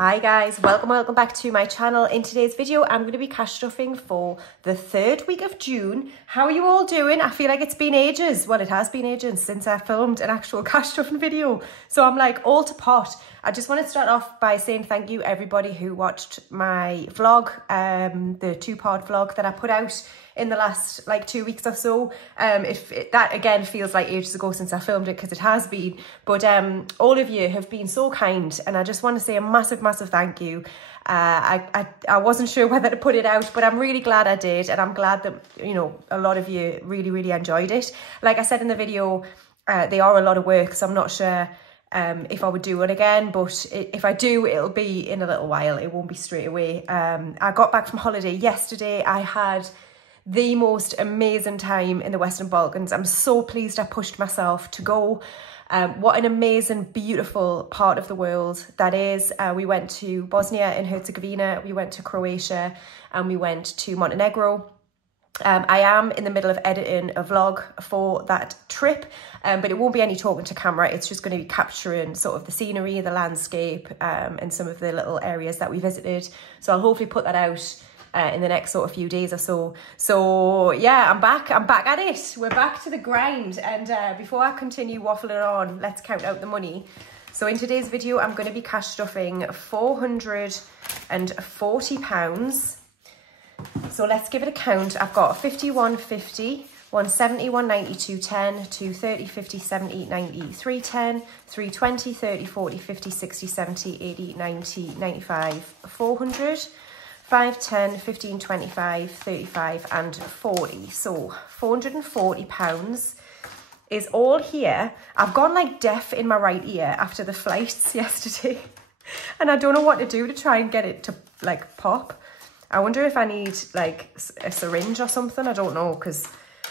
Hi guys, welcome back to my channel. In today's video I'm going to be cash stuffing for the third week of June. How are you all doing? I feel like it's been ages. Well, it has been ages since I filmed an actual cash stuffing video, so I'm like all to pot. I just want to start off by saying thank you everybody who watched my vlog, the two-part vlog that I put out in the last like 2 weeks or so. That again feels like ages ago since I filmed it, because it has been, but all of you have been so kind, and I just want to say a massive thank you. I wasn't sure whether to put it out, but I'm really glad I did, and I'm glad that, you know, a lot of you really enjoyed it. Like I said in the video, they are a lot of work, so I'm not sure if I would do it again, but if I do, it'll be in a little while. It won't be straight away. I got back from holiday yesterday. I had the most amazing time in the Western Balkans. I'm so pleased I pushed myself to go. What an amazing, beautiful part of the world that is. We went to Bosnia and Herzegovina, we went to Croatia, and we went to Montenegro. I am in the middle of editing a vlog for that trip, but it won't be any talking to camera. It's just going to be capturing sort of the scenery, the landscape, and some of the little areas that we visited. So I'll hopefully put that out in the next sort of few days or so. So yeah, I'm back at it. We're back to the grind. And before I continue waffling on, let's count out the money. So in today's video, I'm going to be cash stuffing £440. So let's give it a count. I've got 51.50, 170, 190, 210, 230, 50, 70, 90, 310, 320, 30, 40, 50, 60, 70, 80, 90, 95, 400. 5, 10, 15, 25, 35 and 40. So £440 is all here. I've gone like deaf in my right ear after the flights yesterday, and I don't know what to do to try and get it to like pop. I wonder if I need like a syringe or something. I don't know, because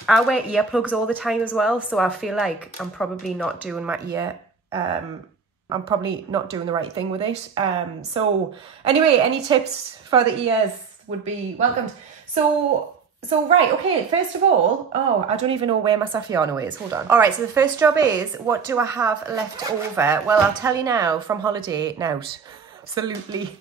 I wear earplugs all the time as well, so I feel like I'm probably not doing my ear I'm probably not doing the right thing with it. So anyway, any tips for the ears would be welcomed. So right, okay, first of all, oh, I don't even know where my Saffiano is. Hold on. All right, so the first job is, what do I have left over? Well, I'll tell you now, from holiday, absolutely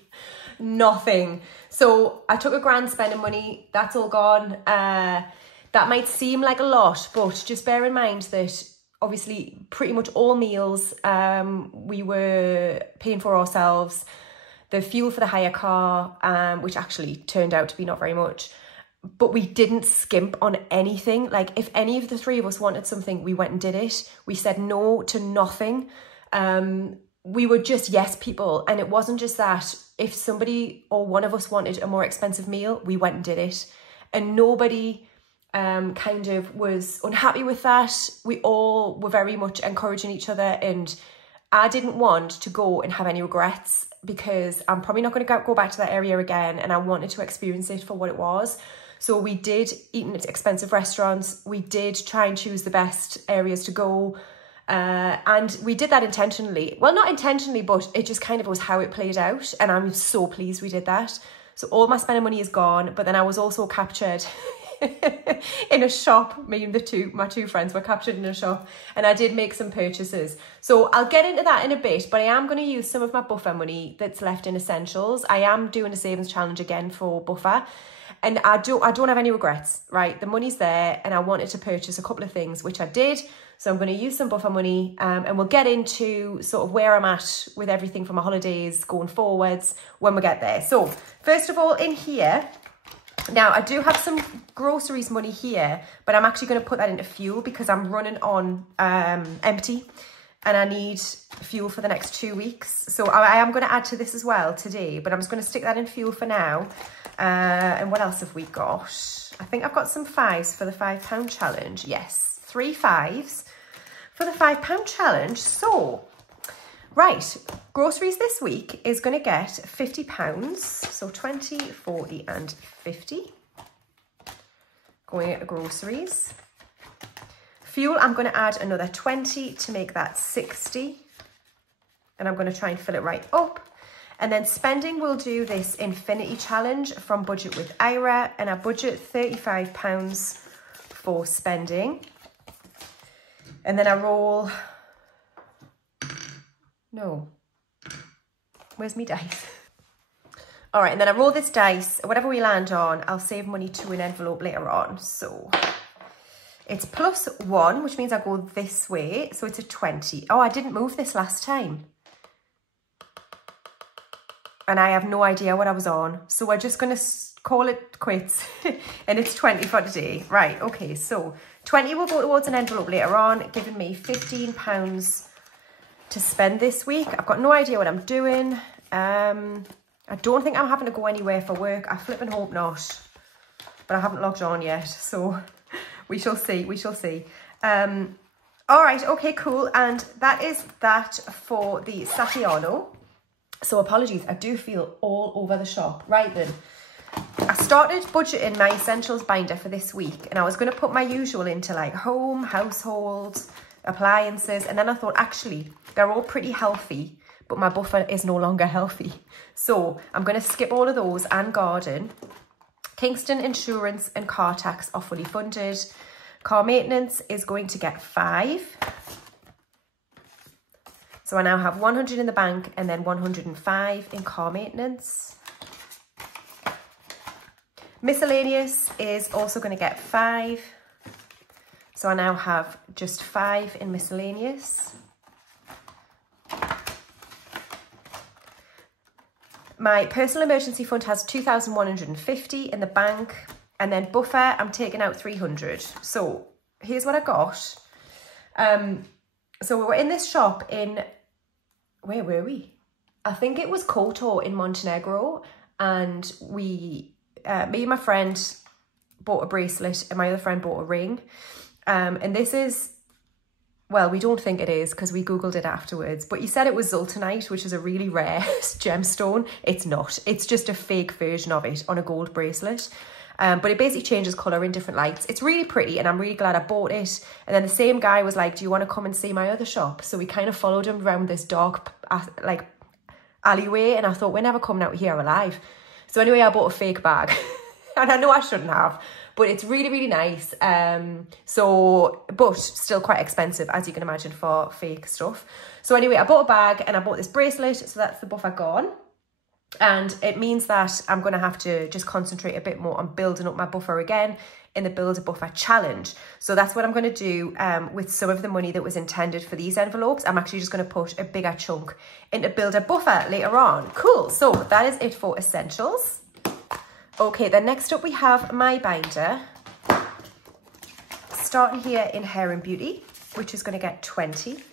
nothing. So I took £1,000 spending money. That's all gone. That might seem like a lot, but just bear in mind that obviously pretty much all meals we were paying for ourselves. The fuel for the hire car, which actually turned out to be not very much, but we didn't skimp on anything. Like, if any of the three of us wanted something, we went and did it. We said no to nothing. We were just yes people, and it wasn't just that. If somebody or one of us wanted a more expensive meal, we went and did it, and nobody kind of was unhappy with that. We all were very much encouraging each other, and I didn't want to go and have any regrets, because I'm probably not going to go back to that area again, and I wanted to experience it for what it was. So we did eat in expensive restaurants. We did try and choose the best areas to go, and we did that intentionally. Well, not intentionally, but it just kind of was how it played out, and I'm so pleased we did that. So all my spending money is gone, but then I was also captured in a shop. Me and my two friends were captured in a shop, and I did make some purchases. So I'll get into that in a bit, but I am going to use some of my buffer money that's left in essentials. I am doing a savings challenge again for buffer, and I don't have any regrets, right? The money's there, and I wanted to purchase a couple of things, which I did. So I'm going to use some buffer money, and we'll get into sort of where I'm at with everything from my holidays going forwards when we get there. So first of all, in here, now, I do have some groceries money here, but I'm actually going to put that into fuel, because I'm running on empty, and I need fuel for the next 2 weeks. So I am going to add to this as well today, but I'm just going to stick that in fuel for now. And what else have we got? I think I've got some 5s for the £5 challenge. Yes, 3 5s for the £5 challenge. So right, groceries this week is going to get £50. So 20, 40 and 50 going into groceries. Fuel, I'm going to add another 20 to make that 60. And I'm going to try and fill it right up. And then spending, we'll do this infinity challenge from Budget with Ira. And I budget £35 for spending. And then I roll... No. Where's me dice? All right, and then I roll this dice. Whatever we land on, I'll save money to an envelope later on. So it's +1, which means I go this way. So it's a 20. Oh, I didn't move this last time. And I have no idea what I was on. So we're just going to call it quits. And it's 20 for today. Right, okay, so 20 will go towards an envelope later on, giving me £15 to spend this week. I've got no idea what I'm doing. I don't think I'm having to go anywhere for work. I flip and hope not. But I haven't logged on yet, so we shall see, we shall see. All right, okay, cool. And that is that for the Saffiano. So apologies, I do feel all over the shop. Right then, I started budgeting my essentials binder for this week, and I was going to put my usual into like home, household, appliances, and then I thought actually they're all pretty healthy, but my buffer is no longer healthy. So I'm going to skip all of those and garden. Kingston insurance and car tax are fully funded. Car maintenance is going to get 5. So I now have 100 in the bank and then 105 in car maintenance. Miscellaneous is also going to get 5. So I now have just 5 in miscellaneous. My personal emergency fund has 2,150 in the bank, and then buffer, I'm taking out 300. So here's what I got. So we were in this shop in, where were we? I think it was Koto in Montenegro, and me and my friend bought a bracelet and my other friend bought a ring. And this is, well, we don't think it is because we Googled it afterwards, but you said it was Zoltanite, which is a really rare gemstone. It's not. It's just a fake version of it on a gold bracelet. But it basically changes colour in different lights. It's really pretty and I'm really glad I bought it. And then the same guy was like, do you want to come and see my other shop? So we kind of followed him around this dark like alleyway, and I thought, we're never coming out here alive. So anyway, I bought a fake bag. And I know I shouldn't have, but it's really, really nice. But still quite expensive, as you can imagine, for fake stuff. So anyway, I bought a bag and I bought this bracelet. So that's the buffer gone. And it means that I'm going to have to just concentrate a bit more on building up my buffer again in the Build a Buffer challenge. So that's what I'm going to do with some of the money that was intended for these envelopes. I'm actually just going to put a bigger chunk into Build a Buffer later on. Cool. So that is it for essentials. Okay, then next up we have my binder. Starting here in Hair and Beauty, which is going to get 20.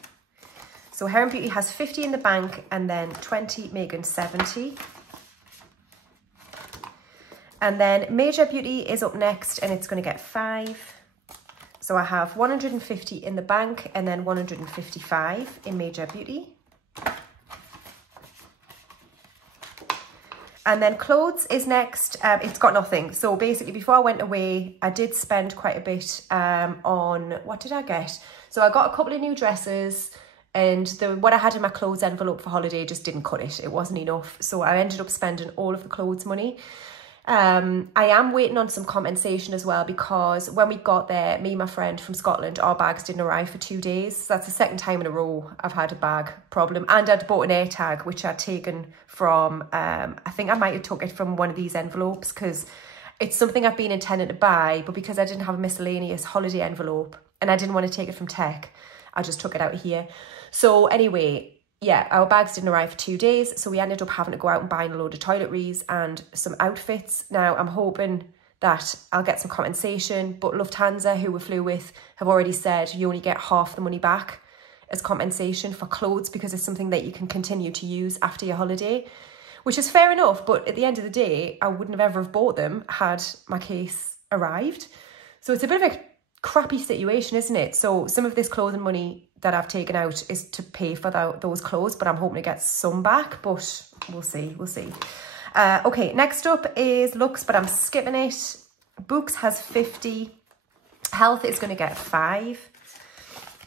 So Hair and Beauty has 50 in the bank and then 20 making 70. And then Major Beauty is up next and it's going to get 5. So I have 150 in the bank and then 155 in Major Beauty. And then clothes is next. It's got nothing. So basically before I went away, I did spend quite a bit on, what did I get? So I got a couple of new dresses, and what I had in my clothes envelope for holiday just didn't cut it. It wasn't enough. So I ended up spending all of the clothes money. I am waiting on some compensation as well, because when we got there, me and my friend from Scotland, our bags didn't arrive for 2 days. So that's the second time in a row I've had a bag problem. And I'd bought an air tag, which I'd taken from, I think I might have took it from one of these envelopes, because it's something I've been intending to buy, but because I didn't have a miscellaneous holiday envelope and I didn't want to take it from tech, I just took it out here. So anyway, yeah, our bags didn't arrive for 2 days, so we ended up having to go out and buying a load of toiletries and some outfits. Now, I'm hoping that I'll get some compensation, but Lufthansa, who we flew with, have already said you only get half the money back as compensation for clothes, because it's something that you can continue to use after your holiday, which is fair enough, but at the end of the day, I wouldn't have ever have bought them had my case arrived. So it's a bit of a crappy situation, isn't it? So some of this clothing money that I've taken out is to pay for those clothes, but I'm hoping to get some back, but we'll see, we'll see. Okay, next up is looks, but I'm skipping it. Books has 50. Health is going to get 5.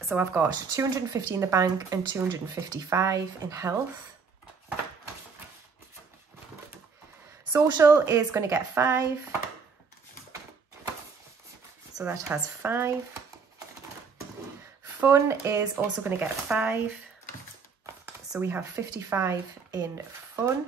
So I've got 250 in the bank and 255 in health. Social is going to get 5. So that has 5. Fun is also going to get 5. So we have 55 in fun.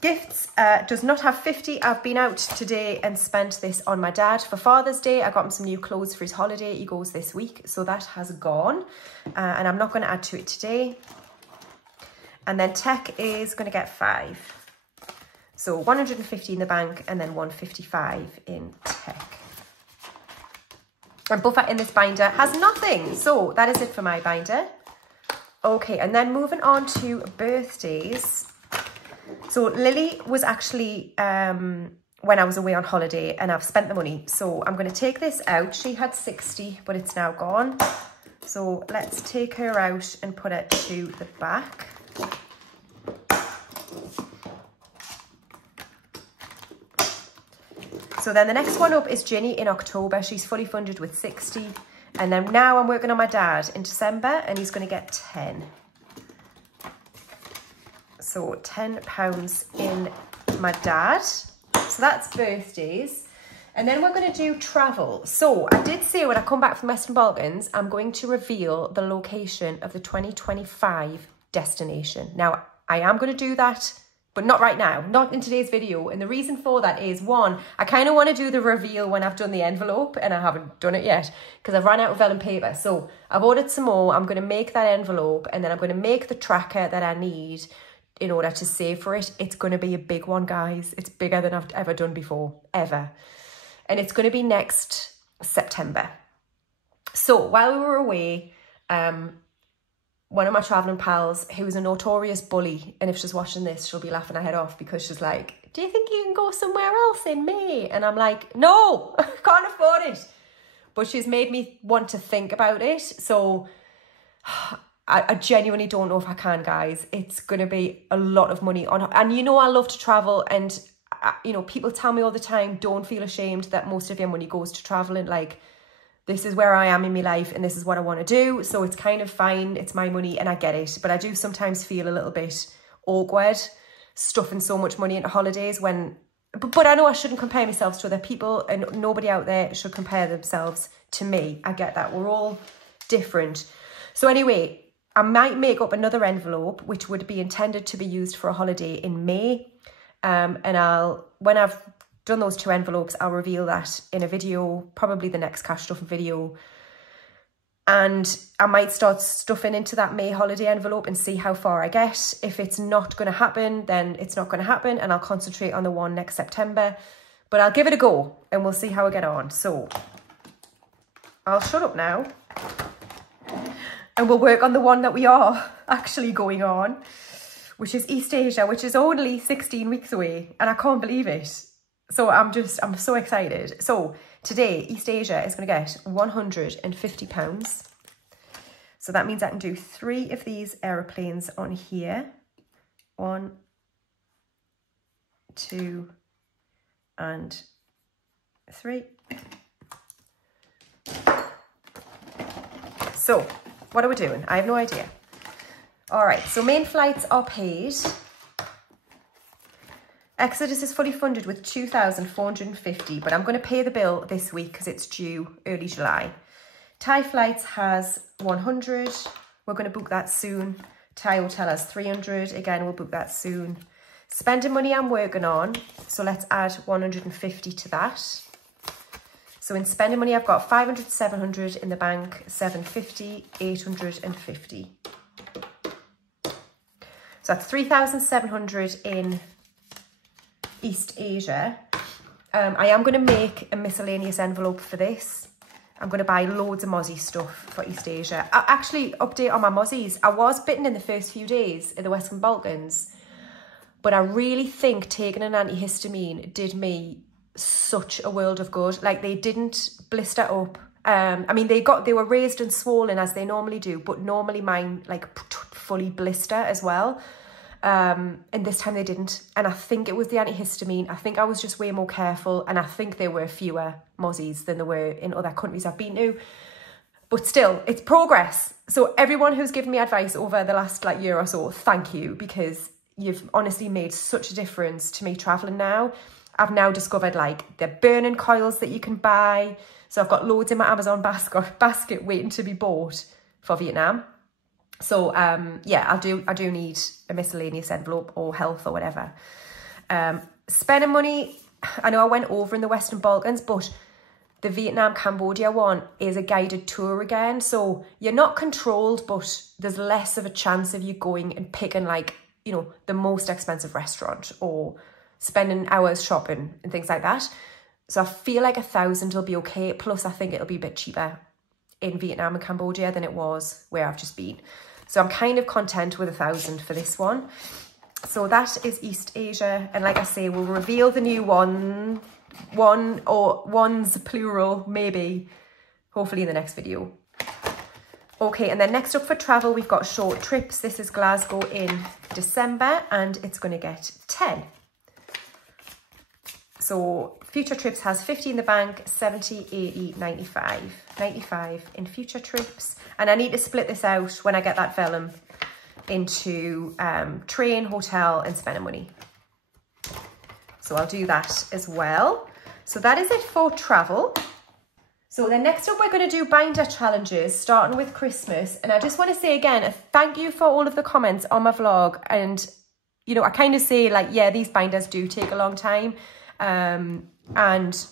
Gifts does not have 50. I've been out today and spent this on my dad for Father's Day. I got him some new clothes for his holiday. He goes this week, so that has gone. And I'm not going to add to it today. And then tech is going to get 5. So 150 in the bank and then 155 in tech. And buffer in this binder has nothing. So that is it for my binder. Okay, and then moving on to birthdays. So Lily was actually when I was away on holiday, and I've spent the money. So I'm going to take this out. She had 60, but it's now gone. So let's take her out and put it to the back. So then the next one up is Ginny in October. She's fully funded with 60. And then now I'm working on my dad in December, and he's going to get 10. So £10 in my dad. So that's birthdays. And then we're going to do travel. So I did say when I come back from Western Balkans, I'm going to reveal the location of the 2025 destination. Now, I am going to do that, but not right now, not in today's video. And the reason for that is, one, I kind of want to do the reveal when I've done the envelope, and I haven't done it yet because I've run out of vellum paper. So I've ordered some more. I'm going to make that envelope, and then I'm going to make the tracker that I need in order to save for it. It's going to be a big one, guys. It's bigger than I've ever done before, ever. And it's going to be next September. So while we were away, one of my travelling pals, who was a notorious bully, and if she's watching this, she'll be laughing her head off because she's like, do you think you can go somewhere else in May? And I'm like, no, I can't afford it. But she's made me want to think about it. So I genuinely don't know if I can, guys. It's going to be a lot of money on, and you know I love to travel, and you know, people tell me all the time, don't feel ashamed that most of your money goes to traveling. Like, this is where I am in my life, and this is what I want to do. So it's kind of fine. It's my money, and I get it. But I do sometimes feel a little bit awkward stuffing so much money into holidays when, but I know I shouldn't compare myself to other people, and nobody out there should compare themselves to me. I get that. We're all different. So anyway, I might make up another envelope, which would be intended to be used for a holiday in May. And when I've done those 2 envelopes, I'll reveal that in a video, probably the next cash stuffing video. And I might start stuffing into that May holiday envelope and see how far I get. If it's not going to happen, then it's not going to happen, and I'll concentrate on the one next September. But I'll give it a go, and we'll see how I get on. So I'll shut up now, and we'll work on the one that we are actually going on, which is East Asia, which is only 16 weeks away, and I can't believe it. So I'm so excited. So today, East Asia is going to get £150. So that means I can do 3 of these aeroplanes on here. 1, 2, and 3. So what are we doing? I have no idea. All right, so main flights are paid. Exodus is fully funded with 2,450, but I'm going to pay the bill this week because it's due early July. Thai Flights has 100. We're going to book that soon. Thai Hotel has 300. Again, we'll book that soon. Spending money I'm working on. So let's add 150 to that. So in spending money, I've got 500, 700 in the bank, 750, 850. So that's 3,700 in East Asia. I am going to make a miscellaneous envelope for this. I'm going to buy loads of mozzie stuff for East Asia. Actually, update on my mozzies. I was bitten in the first few days in the Western Balkans, but I really think taking an antihistamine did me such a world of good. Like, they didn't blister up. I mean, they were raised and swollen as they normally do, but normally mine like fully blister as well. And this time they didn't. And I think it was the antihistamine. I think I was just way more careful. And I think there were fewer mozzies than there were in other countries I've been to. But still, it's progress. So everyone who's given me advice over the last year or so, thank you, because you've honestly made such a difference to me traveling now. I've now discovered the burning coils that you can buy. So I've got loads in my Amazon basket waiting to be bought for Vietnam. So yeah, I do need a miscellaneous envelope or health or whatever. Spending money, I know I went over in the Western Balkans, but the Vietnam, Cambodia one is a guided tour again. So you're not controlled, but there's less of a chance of you going and picking like, you know, the most expensive restaurant or spending hours shopping and things like that. So I feel like 1,000 will be okay. Plus I think it'll be a bit cheaper in Vietnam and Cambodia than it was where I've just been. So I'm kind of content with 1,000 for this one. So that is East Asia. And like I say, we'll reveal the new one or ones plural, maybe, hopefully in the next video. Okay, and then next up for travel, we've got short trips. This is Glasgow in December and it's going to get 10. So future trips has 50 in the bank, 70, 80, 95. 95 in future trips. And I need to split this out when I get that Vellum into train, hotel and spending money. So I'll do that as well. So that is it for travel. So then next up, we're going to do binder challenges, starting with Christmas. And I just want to say again, a thank you for all of the comments on my vlog. And, you know, I kind of say like, yeah, these binders do take a long time. And,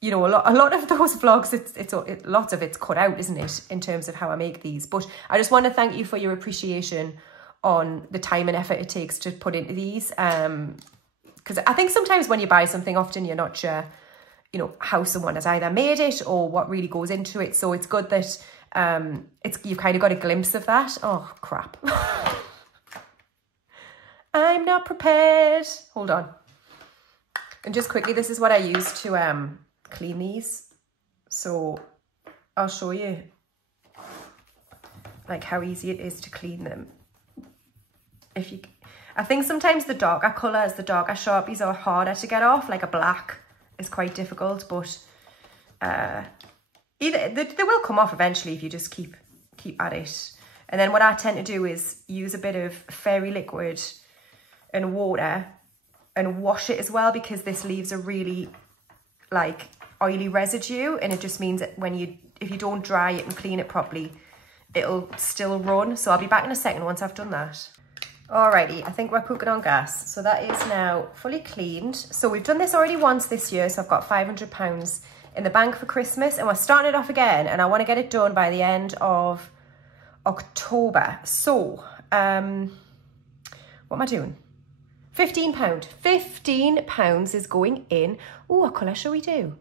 you know, a lot of those vlogs, lots of it's cut out, isn't it, in terms of how I make these. But I just want to thank you for your appreciation on the time and effort it takes to put into these. Because I think sometimes when you buy something, often you're not sure, you know, how someone has either made it or what really goes into it. So it's good that you've kind of got a glimpse of that. Oh, crap. I'm not prepared. Hold on. And just quickly, this is what I use to clean these. So I'll show you like how easy it is to clean them. I think sometimes the darker colours, the darker Sharpies are harder to get off, like a black is quite difficult, but they will come off eventually if you just keep at it. And then what I tend to do is use a bit of fairy liquid and water and wash it as well, because this leaves a really like oily residue, and it just means that if you don't dry it and clean it properly, it'll still run. So I'll be back in a second once I've done that. Alrighty, I think we're cooking on gas. So that is now fully cleaned. So we've done this already once this year, so I've got £500 in the bank for Christmas, and we're starting it off again, and I want to get it done by the end of October. So what am I doing? £15. £15 is going in. Oh, what colour shall we do?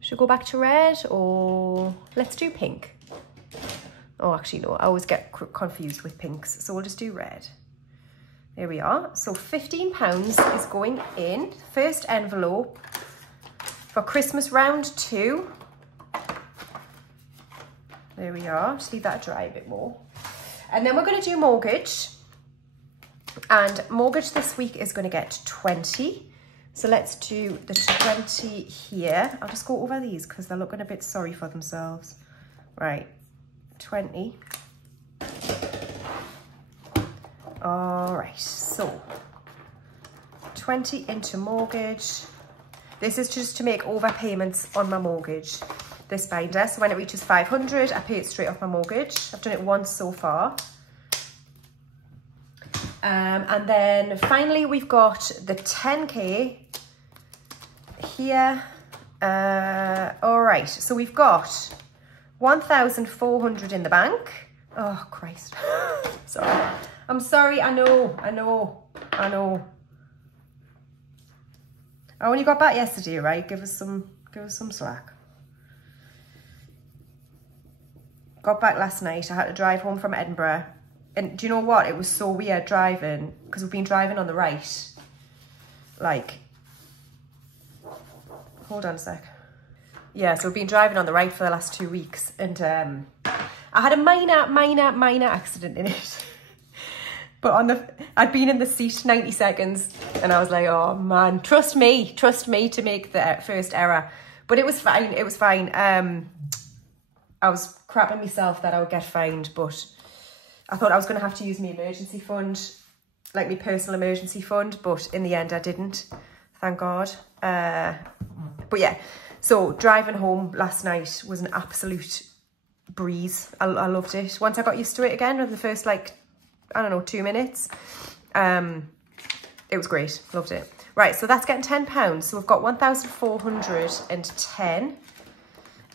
Should we go back to red, or let's do pink? Oh, actually, no, I always get confused with pinks. So we'll just do red. There we are. So £15 is going in. First envelope for Christmas round 2. There we are. Just leave that dry a bit more. And then we're going to do mortgage. And mortgage this week is going to get 20. So let's do the 20 here. I'll just go over these because they're looking a bit sorry for themselves. Right. 20. All right, so 20 into mortgage. This is just to make overpayments on my mortgage, this binder. So when it reaches 500, I pay it straight off my mortgage. I've done it once so far. And then finally, we've got the 10K here. All right, so we've got 1,400 in the bank. Oh, Christ. Sorry. I'm sorry. I know. I only got back yesterday, right? Give us some slack. Got back last night. I had to drive home from Edinburgh. And do you know what? It was so weird driving, because we've been driving on the right. Like, hold on a sec. Yeah, so we've been driving on the right for the last 2 weeks, and I had a minor accident in it. But I'd been in the seat 90 seconds, and I was like, oh man, trust me to make the first error. But it was fine, I was crapping myself that I would get fined, but I thought I was going to have to use my emergency fund, like my personal emergency fund, but in the end I didn't, thank God. But yeah. So driving home last night was an absolute breeze. I loved it. Once I got used to it again, in the first, like, I don't know, 2 minutes, it It was great. Loved it. Right, so that's getting £10. So we've got 1,410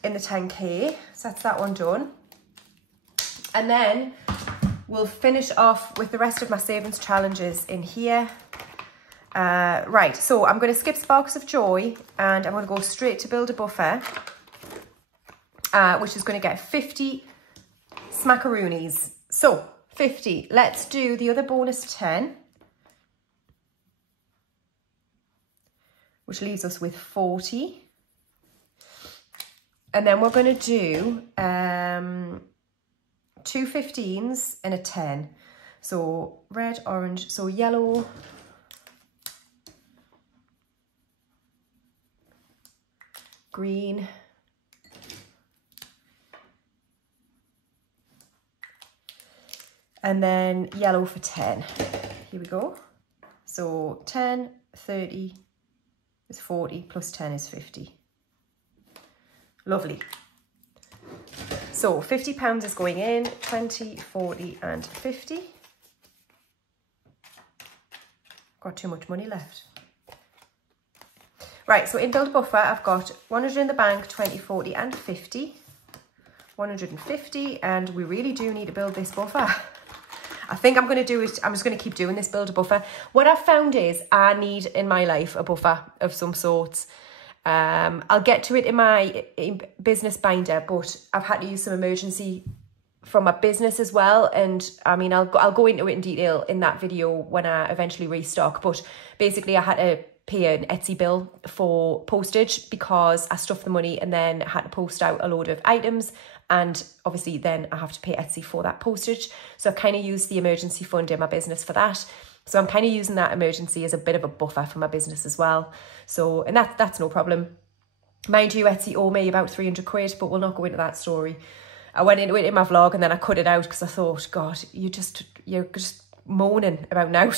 in the 10K. So that's that one done. And then we'll finish off with the rest of my savings challenges in here. Right, so I'm going to skip Sparks of Joy and I'm going to go straight to Build a Buffer, which is going to get 50 smackaroonies. So 50. Let's do the other bonus 10. Which leaves us with 40. And then we're going to do 2 15s and a 10. So red, orange, so yellow, green, and then yellow for 10. Here we go. So 10, 30, is 40 plus 10 is 50. Lovely. So £50 is going in, 20, 40 and 50. Got too much money left. Right, so in Build a Buffer, I've got 100 in the bank, 20, 40 and 50. 150, and we really do need to build this buffer. I think I'm going to do it. I'm just going to keep doing this Build a Buffer. What I've found is I need in my life a buffer of some sorts. I'll get to it in my business binder, but I've had to use some emergency from my business as well. And I mean, I'll go into it in detail in that video when I eventually restock. But basically I had to pay an Etsy bill for postage because I stuffed the money and then had to post out a load of items. And obviously then I have to pay Etsy for that postage. So I kind of used the emergency fund in my business for that. So I'm kind of using that emergency as a bit of a buffer for my business as well. So, and that's no problem. Mind you, Etsy owe me about 300 quid, but we'll not go into that story. I went into it in my vlog and then I cut it out because I thought, God, you're just moaning about now.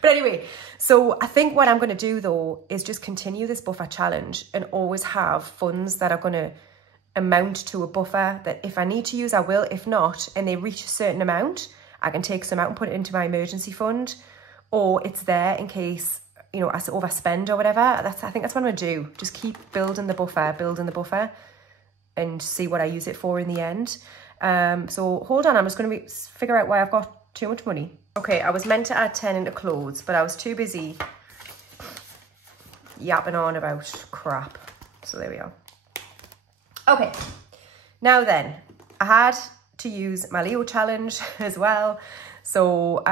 But anyway, so I think what I'm going to do though is just continue this buffer challenge and always have funds that are going to amount to a buffer that if I need to use, I will. If not, and they reach a certain amount, I can take some out and put it into my emergency fund, or it's there in case, you know, I overspend or whatever. I think that's what I'm going to do. Just keep building the buffer and see what I use it for in the end. So hold on, I'm just going to figure out why I've got too much money. Okay, I was meant to add 10 into clothes, but I was too busy yapping on about crap. So there we are. Okay, now then, I had to use my Leo challenge as well. So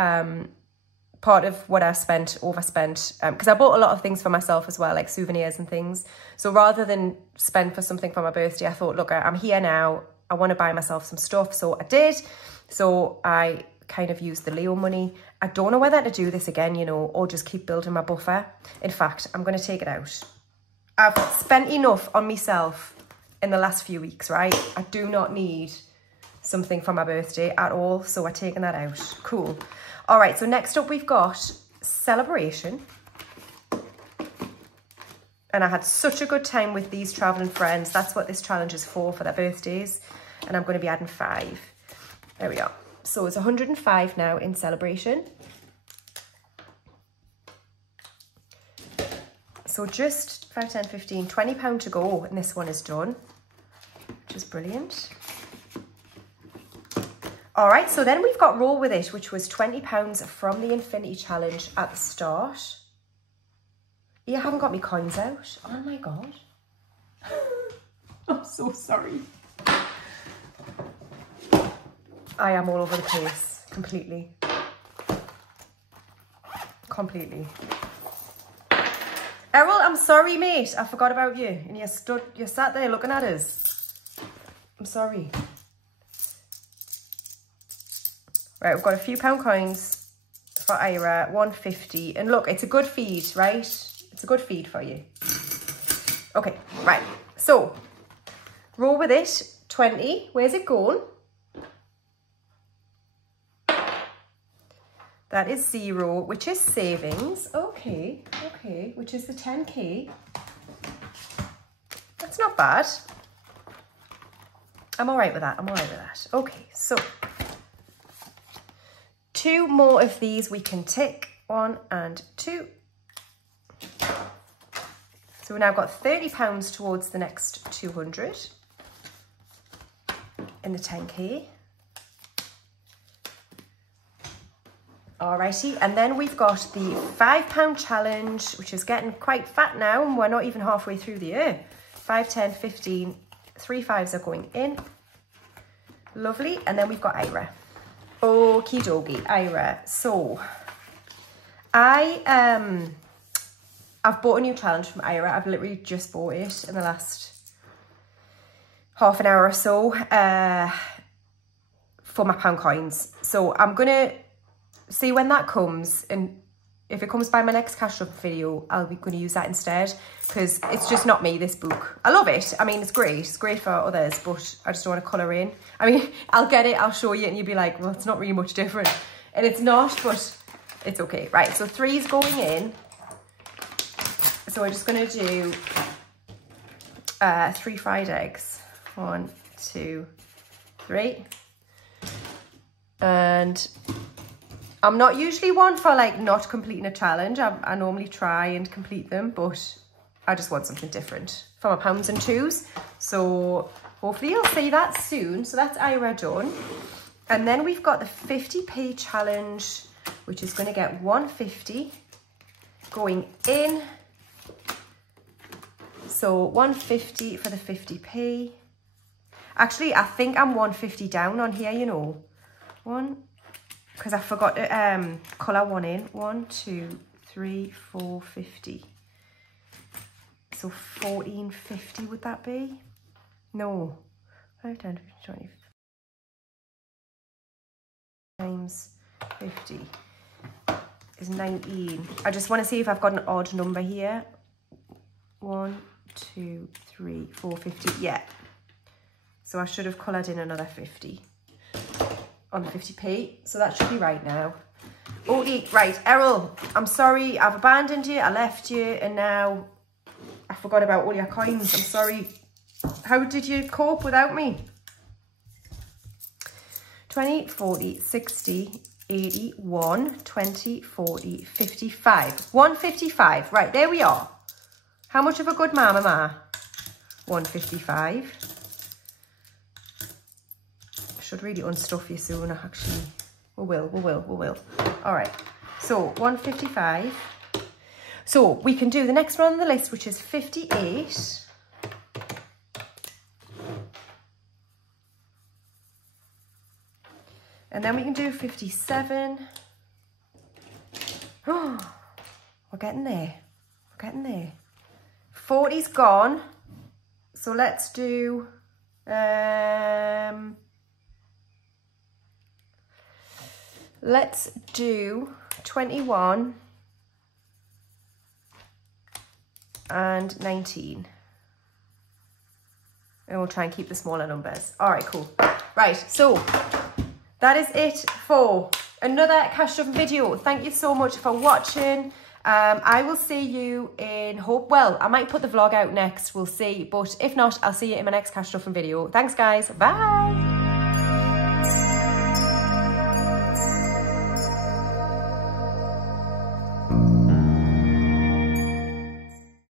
part of what I overspent, because I bought a lot of things for myself as well, like souvenirs and things. So rather than spend for something for my birthday, I thought, look, I'm here now. I want to buy myself some stuff. So I did. So I kind of used the Leo money. I don't know whether to do this again, you know, or just keep building my buffer. In fact, I'm going to take it out. I've spent enough on myself in the last few weeks, right? I do not need something for my birthday at all, so we're taking that out. Cool. All right, so next up we've got Celebration. And I had such a good time with these traveling friends. That's what this challenge is for their birthdays. And I'm going to be adding 5. There we are. So it's 105 now in Celebration. So just 5, 10, 15, £20 to go, and this one is done, which is brilliant. All right, so then we've got Roll With It, which was £20 from the Infinity Challenge at the start. Yeah, I haven't got my coins out. Oh my God. I'm so sorry. I am all over the place, completely. Errol, I'm sorry, mate. I forgot about you. And you sat there looking at us. I'm sorry. Right, we've got a few pound coins for Ira, 150. And look, it's a good feed, right? It's a good feed for you. Okay, right. So, Roll With It, 20. Where's it going? That is 0, which is savings. Okay, which is the 10K. That's not bad. I'm all right with that. Okay, so 2 more of these we can tick. 1 and 2. So we've now got £30 towards the next 200 in the 10k. Alrighty, and then we've got the £5 challenge, which is getting quite fat now, and we're not even halfway through the year. 5, 10, 15, 3 5s are going in. Lovely, and then we've got Ira. Okie dokie, Ira. So, I've bought a new challenge from Ira. I've literally just bought it in the last half an hour or so for my pound coins. So I'm going to see when that comes, and if it comes by my next cash up video, I'll be going to use that instead, because it's just not me, this book. I love it. I mean, it's great for others, but I just don't want to colour in. I mean, I'll get it, I'll show you, and you'll be like, well, it's not really much different. And it's not, but it's okay. Right, so 3's going in. So we're just going to do 3 fried eggs. 1, 2, 3. And I'm not usually one for like not completing a challenge. I normally try and complete them, but I just want something different for my pounds and twos. So hopefully you'll see that soon. So that's Ira done. And then we've got the 50p challenge, which is going to get 150 going in. So 150 for the 50p. Actually, I think I'm 150 down on here, you know. Because I forgot to colour one in. 1, 2, 3, 4, 50. So 1450 would that be? No. 5, 10, 20 times 50 is 19. I just want to see if I've got an odd number here. 1, 2, 3, 4, 50. Yeah. So I should have coloured in another 50 on the 50p. So that should be right now. Okay, right, Errol, I'm sorry, I've abandoned you, I left you, and now I forgot about all your coins. I'm sorry. How did you cope without me? 20, 40, 60, 80, 1, 20, 40, 55. 155. Right, there we are. How much of a good mum am I? 155. I should really unstuff you soon, actually. We will. All right. So, 155. So, we can do the next one on the list, which is 58. And then we can do 57. Oh, we're getting there. 40's gone. So let's do, let's do 21 and 19. And we'll try and keep the smaller numbers. All right, cool. Right, so that is it for another cash stuffing video. Thank you so much for watching. I will see you in well, I might put the vlog out next, we'll see. But if not, I'll see you in my next cash stuffing video. Thanks, guys. Bye.